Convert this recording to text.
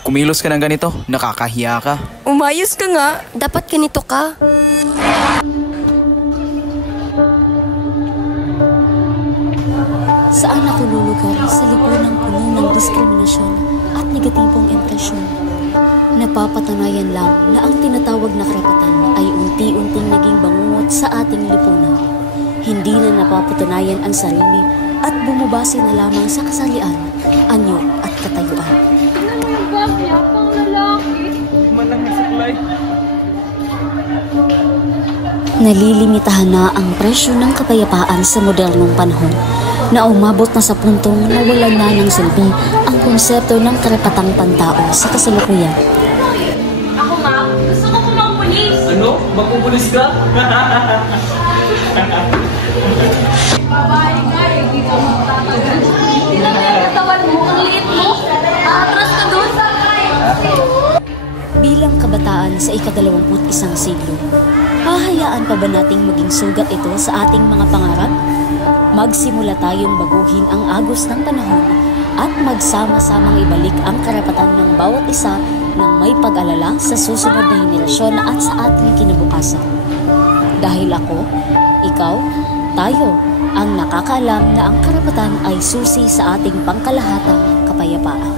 Kumilos ka ng ganito, nakakahiya ka. Umayos ka nga. Dapat ganito ka. Saan ako lulugar sa lipunang puno ng diskriminasyon at negatibong impresyon? Napapatunayan lang na ang tinatawag na karapatan ay unti-unting naging bangungot sa ating lipunan. Hindi na napapatunayan ang sarili at bumabase na lamang sa kasalian, anyo at katayuan. Pang lalaki. Malang nasuklay. Nalilimitahan na ang presyo ng kapayapaan sa modernong panahon na umabot na sa puntong nawalan na ng silbi ang konsepto ng karapatang pantao sa kasalukuyan. Ako nga, gusto ko pulis. Ano? Magpupulis ka? Babae nga, hindi ka magtatagal. Tingnan mo yung katawan mo, ang liit mo. Atras ka doon. Bilang kabataan sa ika-21 siglo, hahayaan pa ba nating maging sugat ito sa ating mga pangarap? Magsimula tayong baguhin ang agos ng panahon at magsama-samang ibalik ang karapatan ng bawat isa ng may pag-alala sa susunod na henerasyon at sa ating kinabukasan. Dahil ako, ikaw, tayo, ang nakakaalam na ang karapatan ay susi sa ating pangkalahatang kapayapaan.